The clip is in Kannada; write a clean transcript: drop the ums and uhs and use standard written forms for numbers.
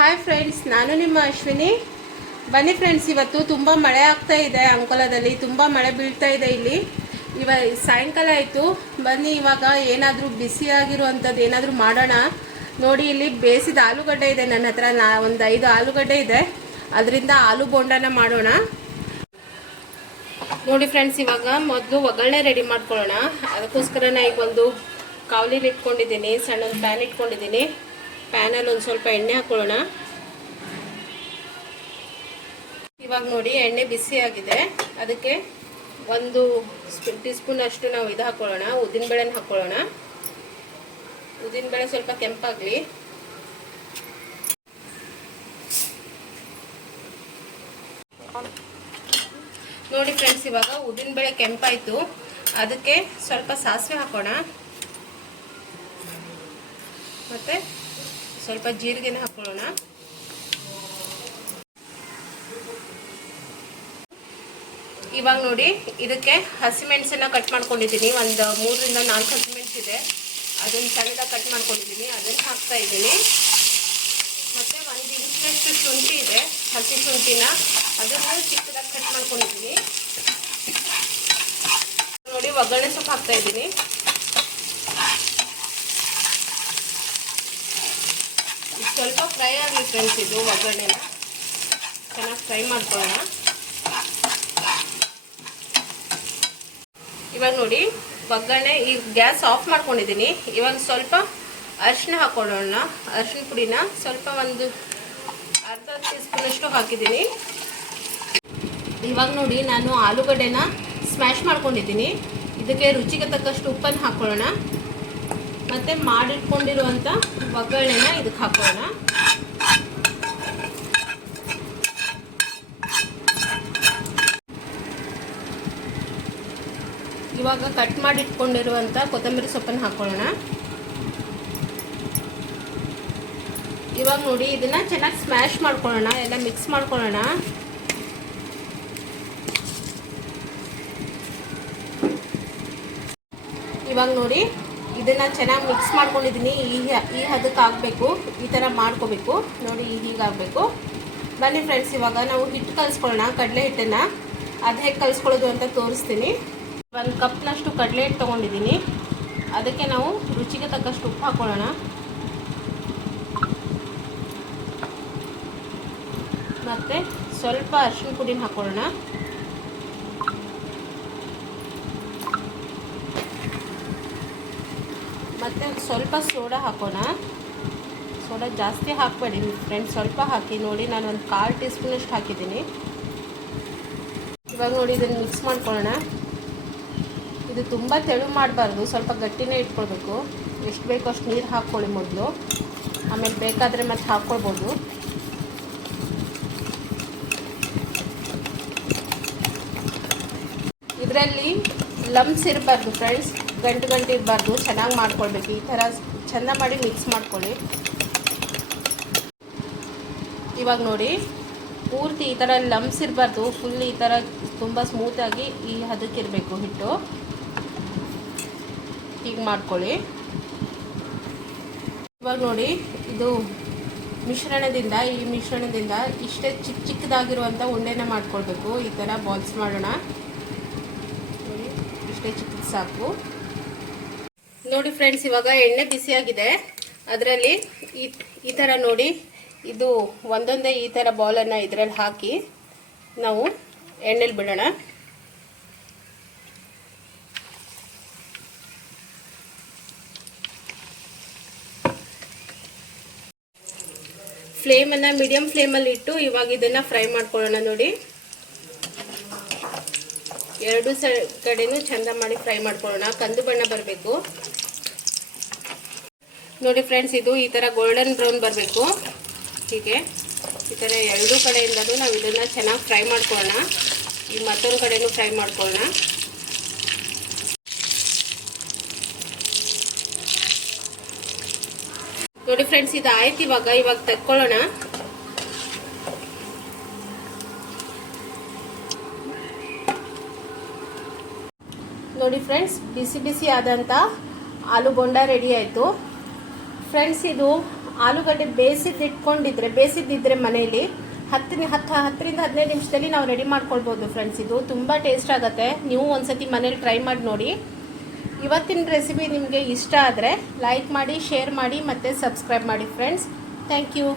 ಹಾಯ್ ಫ್ರೆಂಡ್ಸ್, ನಾನು ನಿಮ್ಮ ಅಶ್ವಿನಿ. ಬನ್ನಿ ಫ್ರೆಂಡ್ಸ್, ಇವತ್ತು ತುಂಬ ಮಳೆ ಆಗ್ತಾ ಇದೆ. ಅಂಕೋಲಾದಲ್ಲಿ ತುಂಬ ಮಳೆ ಬೀಳ್ತಾ ಇದೆ. ಇಲ್ಲಿ ಸಾಯಂಕಾಲ ಆಯಿತು. ಬನ್ನಿ ಇವಾಗ ಏನಾದರೂ ಬಿಸಿಯಾಗಿರುವಂಥದ್ದು ಏನಾದರೂ ಮಾಡೋಣ. ನೋಡಿ, ಇಲ್ಲಿ ಬೇಯಿಸಿದ ಆಲೂಗಡ್ಡೆ ಇದೆ ನನ್ನ ಹತ್ರ. ಒಂದು 5 ಆಲೂಗಡ್ಡೆ ಇದೆ. ಅದರಿಂದ ಆಲೂ ಬೋಂಡನ ಮಾಡೋಣ. ನೋಡಿ ಫ್ರೆಂಡ್ಸ್, ಇವಾಗ ಮೊದಲು ಒಗ್ಗರಣೆ ರೆಡಿ ಮಾಡ್ಕೊಳ್ಳೋಣ. ಅದಕ್ಕೋಸ್ಕರ ಈಗ ಒಂದು ಕಾವಲಿಲಿ ಇಟ್ಕೊಂಡಿದ್ದೀನಿ. ಸಣ್ಣ ಪ್ಯಾನ್ ಇಟ್ಕೊಂಡಿದ್ದೀನಿ. ಪ್ಯಾನಲ್ಲಿ ಒಂದು ಸ್ವಲ್ಪ ಎಣ್ಣೆ ಹಾಕೊಳ್ಳೋಣ. ಇವಾಗ ನೋಡಿ, ಎಣ್ಣೆ ಬಿಸಿ ಆಗಿದೆ. ಅದಕ್ಕೆ 1 ಟೀ ಸ್ಪೂನ್ ಅಷ್ಟು ನಾವು ಇದು ಹಾಕೊಳ್ಳೋಣ, ಉದ್ದಿನಬೇಳೆನ ಹಾಕೊಳ್ಳೋಣ. ಉದ್ದಿನಬೇಳೆ ಸ್ವಲ್ಪ ಕೆಂಪಾಗಲಿ. ನೋಡಿ ಫ್ರೆಂಡ್ಸ್, ಇವಾಗ ಉದ್ದಿನಬೇಳೆ ಕೆಂಪಾಯಿತು. ಅದಕ್ಕೆ ಸ್ವಲ್ಪ ಸಾಸಿವೆ ಹಾಕೋಣ. ಮತ್ತು ಸ್ವಲ್ಪ ಜೀರಿಗೆನ ಹಾಕೊಳ್ಳೋಣ. ಇವಾಗ ನೋಡಿ, ಇದಕ್ಕೆ ಹಸಿಮೆಣಸನ್ನ ಕಟ್ ಮಾಡ್ಕೊಂಡಿದ್ದೀನಿ. ಒಂದು 3 ರಿಂದ 4 ಹಸಿಮೆಣಸು ಇದೆ. ಅದನ್ನು ಸಣ್ಣದಾಗಿ ಕಟ್ ಮಾಡ್ಕೊಂಡಿದ್ದೀನಿ. ಅದನ್ನು ಹಾಕ್ತಾ ಇದ್ದೀನಿ. ಮತ್ತು 1 ಇಂಚಷ್ಟು ಶುಂಠಿ ಇದೆ, ಹಸಿ ಶುಂಠಿನ ಅದನ್ನು ಚಿಕ್ಕದಾಗಿ ಕಟ್ ಮಾಡ್ಕೊಂಡಿದ್ದೀನಿ. ನೋಡಿ, ಒಗ್ಗರಣೆ ಸೊಪ್ಪು ಹಾಕ್ತಾ ಇದ್ದೀನಿ. ಸ್ವಲ್ಪ ಫ್ರೈ ಆಗಲಿ ಫ್ರೆಂಡ್ಸ್. ಇದು ಒಗ್ಗರಣೆನ ಚೆನ್ನಾಗಿ ಫ್ರೈ ಮಾಡ್ಕೊಳ್ಳೋಣ. ಇವಾಗ ನೋಡಿ, ಒಗ್ಗರಣೆ ಈ ಗ್ಯಾಸ್ ಆಫ್ ಮಾಡ್ಕೊಂಡಿದ್ದೀನಿ. ಇವಾಗ ಸ್ವಲ್ಪ ಅರಿಶಿನ ಹಾಕೊಳ್ಳೋಣ. ಅರಿಶಿನ ಪುಡಿನ ಸ್ವಲ್ಪ ಒಂದು ಅರ್ಧ ಟೀ ಸ್ಪೂನಷ್ಟು ಹಾಕಿದ್ದೀನಿ. ಇವಾಗ ನೋಡಿ, ನಾನು ಆಲೂಗಡ್ಡೆನ ಸ್ಮ್ಯಾಶ್ ಮಾಡ್ಕೊಂಡಿದ್ದೀನಿ. ಇದಕ್ಕೆ ರುಚಿಗೆ ತಕ್ಕಷ್ಟು ಉಪ್ಪನ್ನು ಹಾಕೊಳ್ಳೋಣ. ಮತ್ತು ಮಾಡಿಟ್ಕೊಂಡಿರುವಂಥ ಒಗ್ಗರಣೆನ ಇದಕ್ಕೆ ಹಾಕೋಣ. ಇವಾಗ ಕಟ್ ಮಾಡಿಟ್ಕೊಂಡಿರುವಂಥ ಕೊತ್ತಂಬರಿ ಸೊಪ್ಪನ್ನು ಹಾಕೊಳ್ಳೋಣ. ಇವಾಗ ನೋಡಿ, ಇದನ್ನು ಚೆನ್ನಾಗಿ ಸ್ಮ್ಯಾಶ್ ಮಾಡ್ಕೊಳ್ಳೋಣ, ಎಲ್ಲ ಮಿಕ್ಸ್ ಮಾಡ್ಕೊಳ್ಳೋಣ. ಇವಾಗ ನೋಡಿ, ಇದನ್ನು ಚೆನ್ನಾಗಿ ಮಿಕ್ಸ್ ಮಾಡ್ಕೊಂಡಿದ್ದೀನಿ. ಈ ಹದಕ್ಕೆ ಆಗಬೇಕು, ಈ ಥರ ಮಾಡ್ಕೋಬೇಕು. ನೋಡಿ, ಹೀಗಾಗಬೇಕು. ಬನ್ನಿ ಫ್ರೆಂಡ್ಸ್, ಇವಾಗ ನಾವು ಹಿಟ್ಟು ಕಲಿಸ್ಕೊಳ್ಳೋಣ. ಕಡಲೆ ಹಿಟ್ಟನ್ನು ಅದು ಹೇಗೆ ಕಲಿಸ್ಕೊಳ್ಳೋದು ಅಂತ ತೋರಿಸ್ತೀನಿ. 1 ಕಪ್ನಷ್ಟು ಕಡಲೆ ಹಿಟ್ಟು ತೊಗೊಂಡಿದ್ದೀನಿ. ಅದಕ್ಕೆ ನಾವು ರುಚಿಗೆ ತಕ್ಕಷ್ಟು ಉಪ್ಪು ಹಾಕ್ಕೊಳ್ಳೋಣ. ಮತ್ತು ಸ್ವಲ್ಪ ಅರಿಶಿನ ಪುಡಿನ ಹಾಕ್ಕೊಳ್ಳೋಣ. ಮತ್ತು ಸ್ವಲ್ಪ ಸೋಡಾ ಹಾಕೋಣ. ಸೋಡಾ ಜಾಸ್ತಿ ಹಾಕಬೇಡಿ ಫ್ರೆಂಡ್ಸ್, ಸ್ವಲ್ಪ ಹಾಕಿ. ನೋಡಿ, ನಾನು ಒಂದು 1/4 ಟೀ ಸ್ಪೂನಷ್ಟು ಹಾಕಿದ್ದೀನಿ. ಇವಾಗ ನೋಡಿ, ಇದನ್ನು ಮಿಕ್ಸ್ ಮಾಡ್ಕೊಳ್ಳೋಣ. ಇದು ತುಂಬ ತೆಳು ಮಾಡಬಾರ್ದು, ಸ್ವಲ್ಪ ಗಟ್ಟಿನೇ ಇಟ್ಕೊಳ್ಬೇಕು. ಎಷ್ಟು ಬೇಕೋ ಅಷ್ಟು ನೀರು ಹಾಕ್ಕೊಳ್ಳಿ ಮೊದಲು, ಆಮೇಲೆ ಬೇಕಾದರೆ ಮತ್ತೆ ಹಾಕ್ಕೊಳ್ಬೋದು. ಇದರಲ್ಲಿ ಲಮ್ಸ್ ಇರಬಾರ್ದು ಫ್ರೆಂಡ್ಸ್, ಗಂಟು ಇರಬಾರ್ದು. ಚೆನ್ನಾಗಿ ಮಾಡ್ಕೊಳ್ಬೇಕು. ಈ ಥರ ಚೆಂದ ಮಾಡಿ ಮಿಕ್ಸ್ ಮಾಡ್ಕೊಳ್ಳಿ. ಇವಾಗ ನೋಡಿ, ಪೂರ್ತಿ ಈ ಥರ ಲಮ್ಸ್ ಇರಬಾರ್ದು. ಫುಲ್ ಈ ಥರ ತುಂಬ ಸ್ಮೂತಾಗಿ ಈ ಹದಕ್ಕಿರಬೇಕು ಹಿಟ್ಟು. ಹೀಗೆ ಮಾಡ್ಕೊಳ್ಳಿ. ಇವಾಗ ನೋಡಿ, ಇದು ಈ ಮಿಶ್ರಣದಿಂದ ಇಷ್ಟೇ ಚಿಕ್ಕದಾಗಿರುವಂಥ ಉಂಡೆನ ಮಾಡ್ಕೊಳ್ಬೇಕು. ಈ ಥರ ಬಾಲ್ಸ್ ಮಾಡೋಣ. ನೋಡಿ, ಇಷ್ಟೇ ಚಿಕ್ಕದು ಸಾಕು. ನೋಡಿ ಫ್ರೆಂಡ್ಸ್, ಇವಾಗ ಎಣ್ಣೆ ಬಿಸಿಯಾಗಿದೆ. ಅದರಲ್ಲಿ ಈ ಥರ ನೋಡಿ, ಇದು ಒಂದೊಂದೇ ಈ ಥರ ಬಾಲನ್ನು ಇದರಲ್ಲಿ ಹಾಕಿ ನಾವು ಎಣ್ಣೆಲಿ ಬಿಡೋಣ. ಫ್ಲೇಮನ್ನು ಮೀಡಿಯಂ ಫ್ಲೇಮಲ್ಲಿ ಇಟ್ಟು ಇವಾಗ ಇದನ್ನು ಫ್ರೈ ಮಾಡ್ಕೊಳ್ಳೋಣ. ನೋಡಿ, 2 ಕಡೆನೂ ಚೆಂದ ಮಾಡಿ ಫ್ರೈ ಮಾಡ್ಕೊಳ್ಳೋಣ. ಕಂದು ಬಣ್ಣ ಬರಬೇಕು. ನೋಡಿ ಫ್ರೆಂಡ್ಸ್, ಇದು ಈ ಥರ ಗೋಲ್ಡನ್ ಬ್ರೌನ್ ಬರಬೇಕು. ಹೀಗೆ ಈ ಥರ 2 ಕಡೆಯಿಂದಲೂ ನಾವು ಇದನ್ನು ಚೆನ್ನಾಗಿ ಫ್ರೈ ಮಾಡ್ಕೊಳ್ಳೋಣ. ಈ ಮತ್ತೊಂದು ಕಡೆನೂ ಫ್ರೈ ಮಾಡ್ಕೊಳ್ಳೋಣ. ನೋಡಿ ಫ್ರೆಂಡ್ಸ್, ಇದು ಆಯ್ತು. ಇವಾಗ ತೆಕ್ಕೊಳ್ಳೋಣ. ನೋಡಿ ಫ್ರೆಂಡ್ಸ್, ಬಿಸಿ ಬಿಸಿ ಆದಂಥ ಆಲೂ ಬೋಂಡ ರೆಡಿ ಆಯಿತು. ಫ್ರೆಂಡ್ಸ್, ಇದು ಆಲೂಗಡ್ಡೆ ಬೇಯಿಸಿದ್ದಿದ್ರೆ ಮನೆಯಲ್ಲಿ 10ರಿಂದ 15 ನಿಮಿಷದಲ್ಲಿ ನಾವು ರೆಡಿ ಮಾಡ್ಕೊಳ್ಬೋದು ಫ್ರೆಂಡ್ಸ್. ಇದು ತುಂಬ ಟೇಸ್ಟ್ ಆಗುತ್ತೆ. ನೀವು ಒಂದ್ಸತಿ ಮನೇಲಿ ಟ್ರೈ ಮಾಡಿ ನೋಡಿ. ಇವತ್ತಿನ ರೆಸಿಪಿ ನಿಮಗೆ ಇಷ್ಟ ಆದರೆ ಲೈಕ್ ಮಾಡಿ, ಶೇರ್ ಮಾಡಿ ಮತ್ತು ಸಬ್ಸ್ಕ್ರೈಬ್ ಮಾಡಿ ಫ್ರೆಂಡ್ಸ್. Thank you.